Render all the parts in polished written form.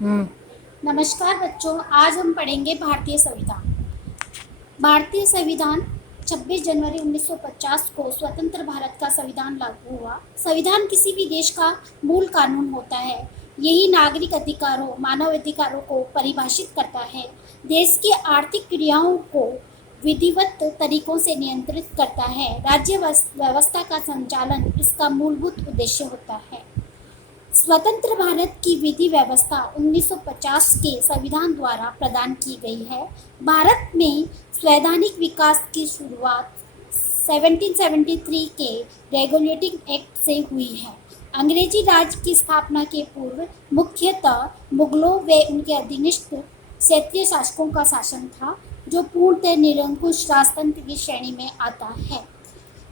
हम्म। नमस्कार बच्चों, आज हम पढ़ेंगे भारतीय संविधान। भारतीय संविधान 26 जनवरी 1950 को स्वतंत्र भारत का संविधान लागू हुआ। संविधान किसी भी देश का मूल कानून होता है। यही नागरिक अधिकारों, मानव अधिकारों को परिभाषित करता है। देश की आर्थिक क्रियाओं को विधिवत तरीकों से नियंत्रित करता है। राज्य व्यवस्था का संचालन इसका मूलभूत उद्देश्य होता है। स्वतंत्र भारत की विधि व्यवस्था 1950 के संविधान द्वारा प्रदान की गई है। भारत में संवैधानिक विकास की शुरुआत 1773 के रेगुलेटिंग एक्ट से हुई है। अंग्रेजी राज की स्थापना के पूर्व मुख्यतः मुगलों व उनके अधीनस्थ क्षेत्रीय शासकों का शासन था, जो पूर्णतः निरंकुश राजतंत्र की श्रेणी में आता है।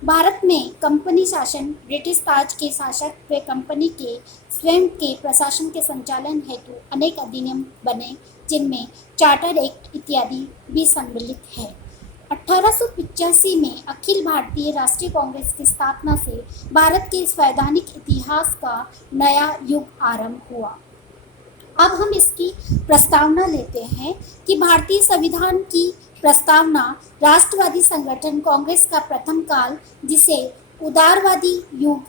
भारत में कंपनी शासन ब्रिटिश ताज के शासक व कंपनी के स्वयं के प्रशासन के संचालन हेतु अनेक अधिनियम बने, जिनमें चार्टर एक्ट इत्यादि भी सम्मिलित है। 1885 में अखिल भारतीय राष्ट्रीय कांग्रेस की स्थापना से भारत के संवैधानिक इतिहास का नया युग आरंभ हुआ। अब हम इसकी प्रस्तावना लेते हैं कि भारतीय संविधान की प्रस्तावना राष्ट्रवादी संगठन कांग्रेस का प्रथम काल, जिसे उदारवादी युग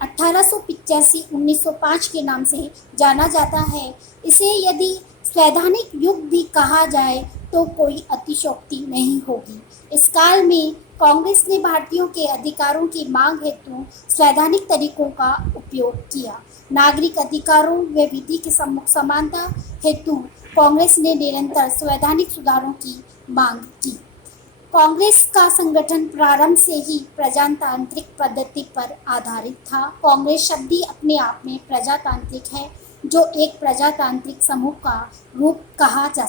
1885-1905 के नाम से जाना जाता है, इसे यदि संवैधानिक युग भी कहा जाए तो कोई अतिशयोक्ति नहीं होगी। इस काल में कांग्रेस ने भारतीयों के अधिकारों की मांग हेतु संवैधानिक तरीकों का उपयोग किया। नागरिक अधिकारों व विधि की समानता हेतु कांग्रेस ने निरंतर संवैधानिक सुधारों की मांग की। कांग्रेस का संगठन प्रारंभ से ही प्रजातांत्रिक पद्धति पर आधारित था। कांग्रेस शब्द ही अपने आप में प्रजातांत्रिक है, जो एक प्रजातांत्रिक समूह का रूप कहा जा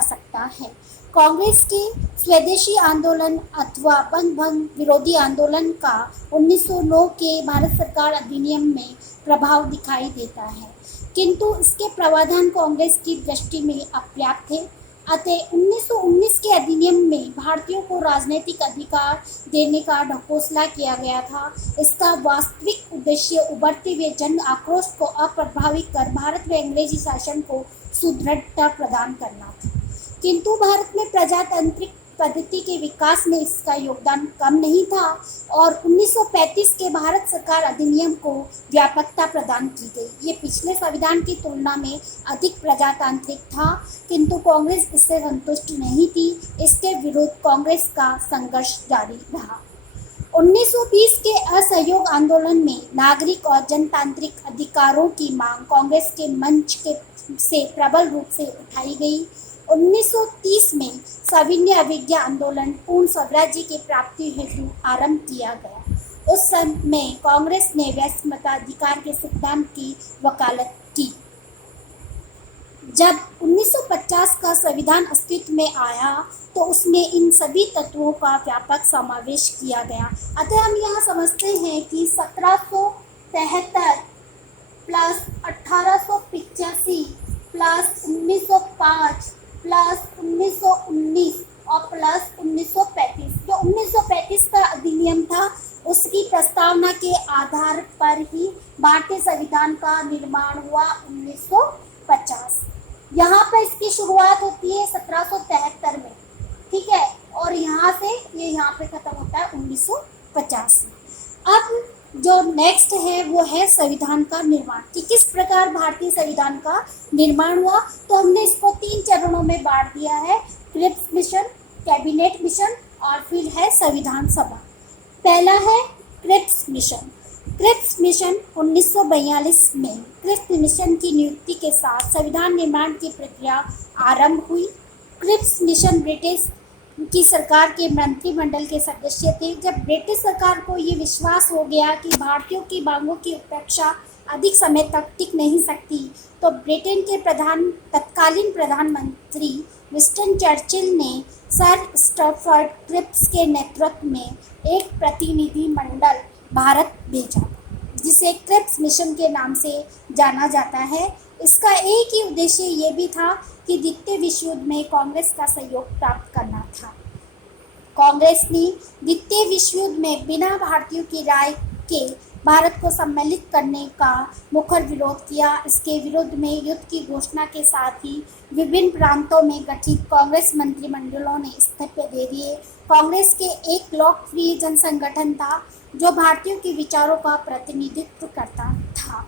सकता है। कांग्रेस के स्वदेशी आंदोलन अथवा बंग भंग विरोधी आंदोलन का 1909 के भारत सरकार अधिनियम में प्रभाव दिखाई देता है, किंतु इसके प्रावधान कांग्रेस की दृष्टि में अपर्याप्त थे। अतः 1919 के अधिनियम में भारतीयों को राजनीतिक अधिकार देने का ढकोसला किया गया था। इसका वास्तविक उद्देश्य उभरते हुए जन आक्रोश को अप्रभावित कर भारत में अंग्रेजी शासन को सुदृढ़ता प्रदान करना था। किंतु भारत में प्रजातांत्रिक पद्धति के विकास में इसका योगदान कम नहीं था और 1935 के भारत सरकार अधिनियम को व्यापकता प्रदान की गई। ये पिछले संविधान की तुलना में अधिक प्रजातांत्रिक था, किंतु कांग्रेस इससे संतुष्ट नहीं थी। इसके विरुद्ध कांग्रेस का संघर्ष जारी रहा। 1920 के असहयोग आंदोलन में नागरिक और जनतांत्रिक अधिकारों की मांग कांग्रेस के मंच से प्रबल रूप से उठाई गई। 1930 में सविनय अवज्ञा आंदोलन पूर्ण स्वराज्य की प्राप्ति हेतु आरंभ किया गया। उस समय कांग्रेस ने वैश्य मताधिकार के सिद्धांत की वकालत की। जब 1950 का संविधान अस्तित्व में आया तो उसमें इन सभी तत्वों का व्यापक समावेश किया गया। अतः हम यहाँ समझते हैं कि 1773 प्लस 1885 प्लस 1905 प्लस 1919 और प्लस 1935, जो 1935 का अधिनियम था, उसकी प्रस्तावना के आधार पर ही भारतीय संविधान का निर्माण हुआ 1950। यहाँ पर इसकी शुरुआत होती है 1773 में, ठीक है, और यहाँ से ये यहाँ पे खत्म होता है 1950 में। अब जो नेक्स्ट है वो है संविधान का निर्माण, कि किस प्रकार भारतीय संविधान का निर्माण हुआ। तो हमने इसको 3 चरणों में बांट दिया है: क्रिप्स मिशन, कैबिनेट मिशन और फिर है संविधान सभा। पहला है क्रिप्स मिशन। क्रिप्स मिशन 1942 में क्रिप्स मिशन की नियुक्ति के साथ संविधान निर्माण की प्रक्रिया आरंभ हुई। क्रिप्स मिशन ब्रिटिश की सरकार के मंत्रिमंडल के सदस्य थे। जब ब्रिटिश सरकार को ये विश्वास हो गया कि भारतीयों की मांगों की उपेक्षा अधिक समय तक टिक नहीं सकती, तो ब्रिटेन के तत्कालीन प्रधानमंत्री विंस्टन चर्चिल ने सर स्टैफर्ड क्रिप्स के नेतृत्व में एक प्रतिनिधि मंडल भारत भेजा, जिसे क्रिप्स मिशन के नाम से जाना जाता है। इसका एक ही उद्देश्य ये भी था कि द्वितीय विश्व युद्ध में कांग्रेस का सहयोग प्राप्त करना था। कांग्रेस ने द्वितीय विश्व युद्ध में बिना भारतीयों की राय के भारत को सम्मिलित करने का मुखर विरोध किया। इसके विरुद्ध में युद्ध की घोषणा के साथ ही विभिन्न प्रांतों में गठित कांग्रेस मंत्रिमंडलों ने इस्तीफे दे दिए। कांग्रेस के एक लोकप्रिय जनसंगठन था जो भारतीयों के विचारों का प्रतिनिधित्व करता था।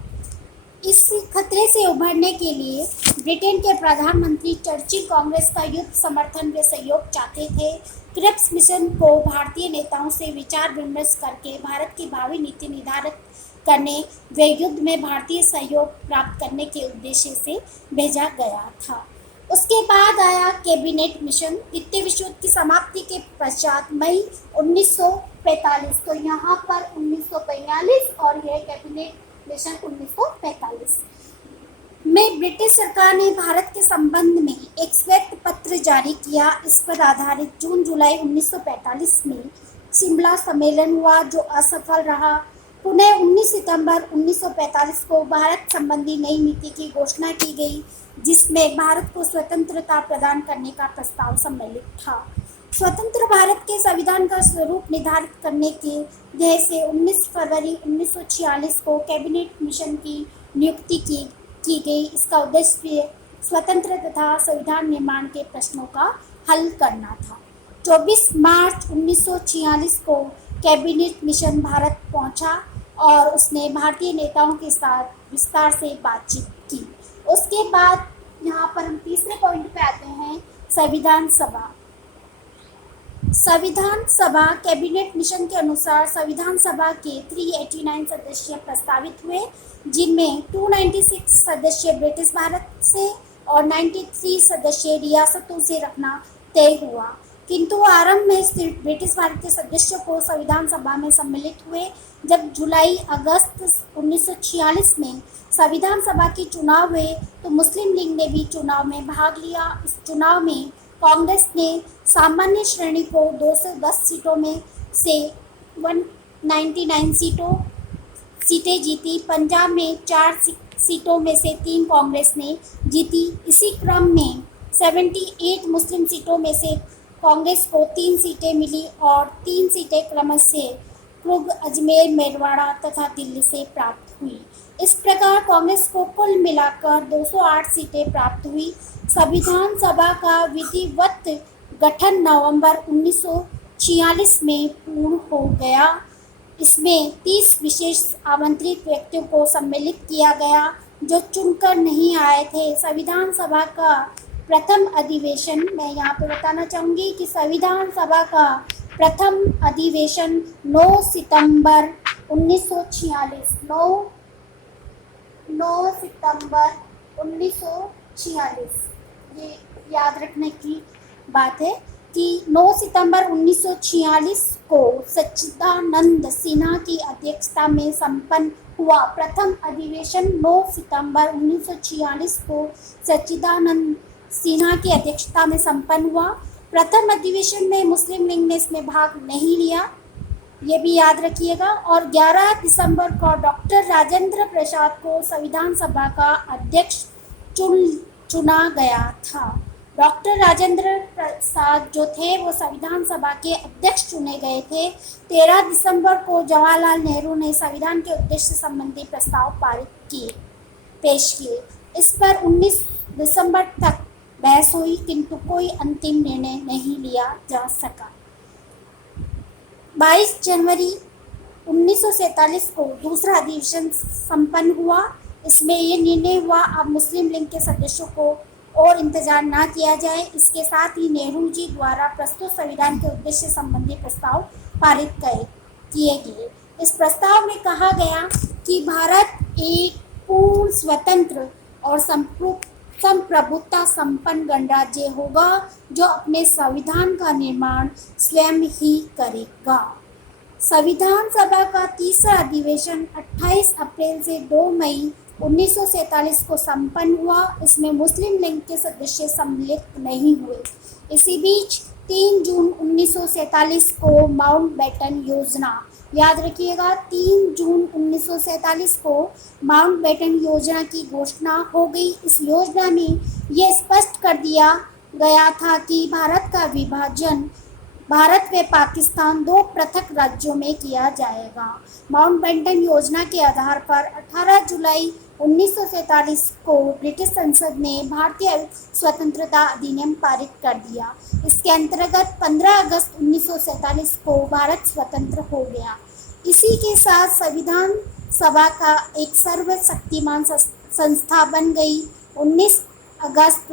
इस खतरे से उभरने के लिए ब्रिटेन के प्रधानमंत्री चर्चिल कांग्रेस का युद्ध समर्थन व सहयोग चाहते थे। क्रिप्स मिशन को भारतीय नेताओं से विचार विमर्श करके भारत की भावी नीति निर्धारित करने व युद्ध में भारतीय सहयोग प्राप्त करने के उद्देश्य से भेजा गया था। उसके बाद आया कैबिनेट मिशन। द्वितीय विश्व युद्ध की समाप्ति के पश्चात मई 1945, तो यहाँ पर 1942 और यह कैबिनेट मिशन 1945 में ब्रिटिश सरकार ने भारत के संबंध में एक श्वेत पत्र जारी किया। इस पर आधारित जून-जुलाई 1945 में शिमला सम्मेलन हुआ जो असफल रहा। पुनः 19 सितंबर 1945 को भारत संबंधी नई नीति की घोषणा की गई जिसमें भारत को स्वतंत्रता प्रदान करने का प्रस्ताव सम्मिलित था। स्वतंत्र भारत के संविधान का स्वरूप निर्धारित करने के ध्येय से 19 फरवरी 1946 को कैबिनेट मिशन की नियुक्ति की गई। इसका उद्देश्य स्वतंत्र तथा संविधान निर्माण के प्रश्नों का हल करना था। 24 मार्च 1946 को कैबिनेट मिशन भारत पहुंचा और उसने भारतीय नेताओं के साथ विस्तार से बातचीत की। उसके बाद यहाँ पर हम तीसरे पॉइंट पे आते हैं, संविधान सभा। संविधान सभा कैबिनेट मिशन के अनुसार संविधान सभा के 389 सदस्य प्रस्तावित हुए जिनमें 296 सदस्य ब्रिटिश भारत से और 93 सदस्य रियासतों से रखना तय हुआ, किंतु आरंभ में सिर्फ ब्रिटिश भारत के सदस्यों को संविधान सभा में सम्मिलित हुए। जब जुलाई अगस्त 1946 में संविधान सभा के चुनाव हुए तो मुस्लिम लीग ने भी चुनाव में भाग लिया। इस चुनाव में कांग्रेस ने सामान्य श्रेणी को 210 सीटों में से 199 सीटें जीती। पंजाब में 4 सीटों में से 3 कांग्रेस ने जीती। इसी क्रम में 78 मुस्लिम सीटों में से कांग्रेस को 3 सीटें मिली और 3 सीटें क्रमशः कुर्ग, अजमेर, मेरवाड़ा तथा दिल्ली से प्राप्त हुई। इस प्रकार कांग्रेस को कुल मिलाकर 208 सीटें प्राप्त हुई। संविधान सभा का विधिवत गठन नवंबर 1946 में पूर्ण हो गया। इसमें 30 विशेष आमंत्रित व्यक्तियों को सम्मिलित किया गया जो चुनकर नहीं आए थे। संविधान सभा का प्रथम अधिवेशन, मैं यहाँ पे बताना चाहूँगी कि संविधान सभा का प्रथम अधिवेशन 9 सितंबर 1946 9 सितंबर 1946, ये याद रखने की बात है कि 9 सितंबर 1946 को सच्चिदानंद सिन्हा की अध्यक्षता में संपन्न हुआ। प्रथम अधिवेशन 9 सितंबर 1946 को सच्चिदानंद सिन्हा की अध्यक्षता में संपन्न हुआ। प्रथम अधिवेशन में मुस्लिम लीग ने इसमें भाग नहीं लिया, ये भी याद रखिएगा। और 11 दिसंबर को डॉक्टर राजेंद्र प्रसाद को संविधान सभा का अध्यक्ष चुना गया था। डॉक्टर राजेंद्र प्रसाद जो थे वो संविधान सभा के अध्यक्ष चुने गए थे। 13 दिसंबर को जवाहरलाल नेहरू ने संविधान के उद्देश्य संबंधी प्रस्ताव पेश किए। इस पर 19 दिसंबर तक बहस हुई किंतु कोई अंतिम निर्णय नहीं लिया जा सका। 22 जनवरी 1947 को दूसरा अधिवेशन संपन्न हुआ। इसमें ये निर्णय हुआ अब मुस्लिम लीग के सदस्यों को और इंतजार ना किया जाए। इसके साथ ही नेहरू जी द्वारा प्रस्तुत संविधान के उद्देश्य संबंधी प्रस्ताव पारित किए गए। इस प्रस्ताव में कहा गया कि भारत एक पूर्ण स्वतंत्र और संप्रभुता संपन्न गणराज्य होगा जो अपने संविधान का निर्माण स्वयं ही करेगा। संविधान सभा का तीसरा अधिवेशन 28 अप्रैल से 2 मई 1947 को संपन्न हुआ। इसमें मुस्लिम लीग के सदस्य सम्मिलित नहीं हुए। इसी बीच 3 जून 1947 को माउंटबेटन योजना, याद रखिएगा 3 जून 1947 को माउंटबेटन योजना की घोषणा हो गई। इस योजना में यह स्पष्ट कर दिया गया था कि भारत का विभाजन भारत व पाकिस्तान दो पृथक राज्यों में किया जाएगा। माउंटबेटन योजना के आधार पर 18 जुलाई 1947 को ब्रिटिश संसद ने भारतीय स्वतंत्रता अधिनियम पारित कर दिया। इसके अंतर्गत 15 अगस्त 1947 को भारत स्वतंत्र हो गया। इसी के साथ संविधान सभा का एक सर्वशक्तिमान संस्था बन गई। 29 अगस्त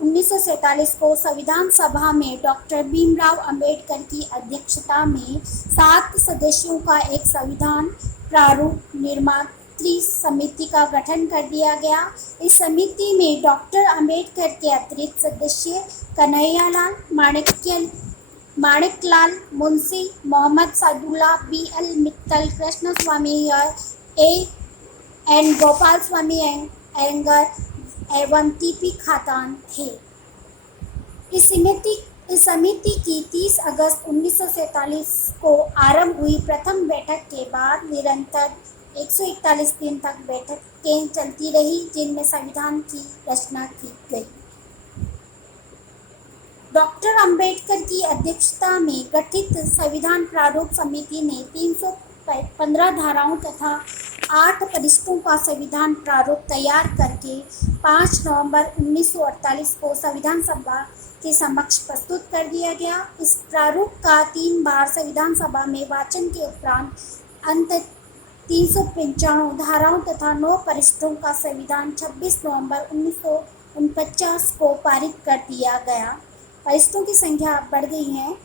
1947 को संविधान सभा में डॉक्टर भीमराव अंबेडकर की अध्यक्षता में 7 सदस्यों का एक संविधान प्रारूप निर्मात्री समिति का गठन कर दिया गया। इस समिति में डॉक्टर अंबेडकर के अतिरिक्त सदस्य कन्हैयालाल, माणिकलाल मुंशी, मोहम्मद सादुल्ला, BL मित्तल, कृष्णस्वामी एन गोपाल स्वामी अयंगर एवं TP खातान थे। इस समिति की 30 अगस्त 1947 को आरंभ हुई प्रथम बैठक के बाद निरंतर 141 दिन तक बैठकें चलती रही, जिनमें संविधान की रचना की गई। डॉक्टर अंबेडकर की अध्यक्षता में गठित संविधान प्रारूप समिति ने 315 धाराओं तथा 8 परिशिष्टों का संविधान प्रारूप तैयार करके 5 नवंबर 1948 को संविधान सभा के समक्ष प्रस्तुत कर दिया गया। इस प्रारूप का 3 बार संविधान सभा में वाचन के उपरांत अंत 395 धाराओं तथा 9 परिशिष्टों का संविधान 26 नवंबर 1949 को पारित कर दिया गया। परिशिष्टों की संख्या बढ़ गई है।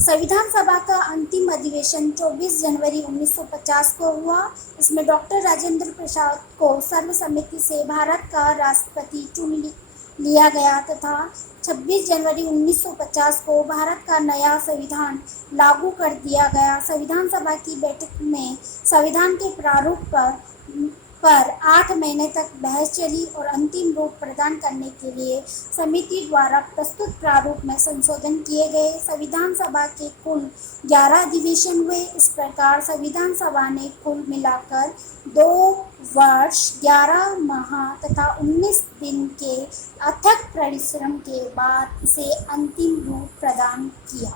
संविधान सभा का अंतिम अधिवेशन 24 जनवरी 1950 को हुआ। इसमें डॉक्टर राजेंद्र प्रसाद को सर्वसम्मति से भारत का राष्ट्रपति चुन लिया गया तथा 26 जनवरी 1950 को भारत का नया संविधान लागू कर दिया गया। संविधान सभा की बैठक में संविधान के प्रारूप पर 8 महीने तक बहस चली और अंतिम रूप प्रदान करने के लिए समिति द्वारा प्रस्तुत प्रारूप में संशोधन किए गए। संविधान सभा के कुल 11 अधिवेशन हुए। इस प्रकार संविधान सभा ने कुल मिलाकर 2 वर्ष 11 माह तथा 19 दिन के अथक परिश्रम के बाद इसे अंतिम रूप प्रदान किया।